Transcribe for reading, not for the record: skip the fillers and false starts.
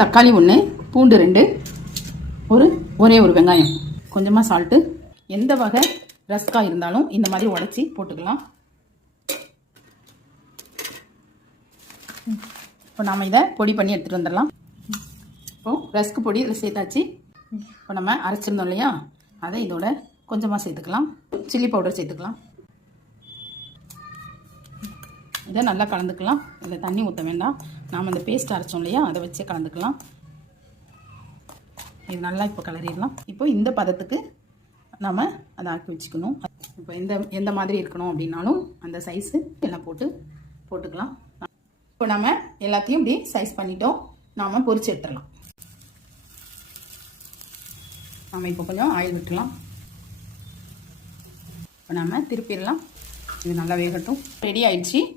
தக்காளி 1, பூண்டு 2, ஒரே ஒரு வெங்காயம், கொஞ்சமாக சால்ட்டு. எந்த வகை ரஸ்காக இருந்தாலும் இந்த மாதிரி உடச்சி போட்டுக்கலாம். இப்போ நாம் இதை பொடி பண்ணி எடுத்துகிட்டு வந்துடலாம். இப்போது ரஸ்க்கு பொடி இதில் சேர்த்தாச்சு. இப்போ நம்ம அரைச்சிருந்தோம் இல்லையா, அதை இதோட கொஞ்சமாக சேர்த்துக்கலாம். சில்லி பவுடர் சேர்த்துக்கலாம். இதை நல்லா கலந்துக்கலாம். இதில் தண்ணி ஊற்ற வேண்டாம். நாம் அந்த பேஸ்ட் அரைச்சோம் இல்லையா, அதை வச்சே கலந்துக்கலாம். இது நல்லா இப்போ கலரிடலாம். இப்போ இந்த பதத்துக்கு நாம் அதை ஆக்கி வச்சுக்கணும். இப்போ எந்த மாதிரி இருக்கணும் அப்படின்னாலும் அந்த சைஸு எல்லாம் போட்டுக்கலாம். இப்போ நம்ம எல்லாத்தையும் இப்படி சைஸ் பண்ணிட்டோம். நாம் பொரிச்சு எடுத்துடலாம். நாம் இப்போ கொஞ்சம் ஆயில் விட்டுடலாம். இப்போ நாம் திருப்பிடலாம். இது நல்லா வேகட்டும். ரெடி ஆயிடுச்சு.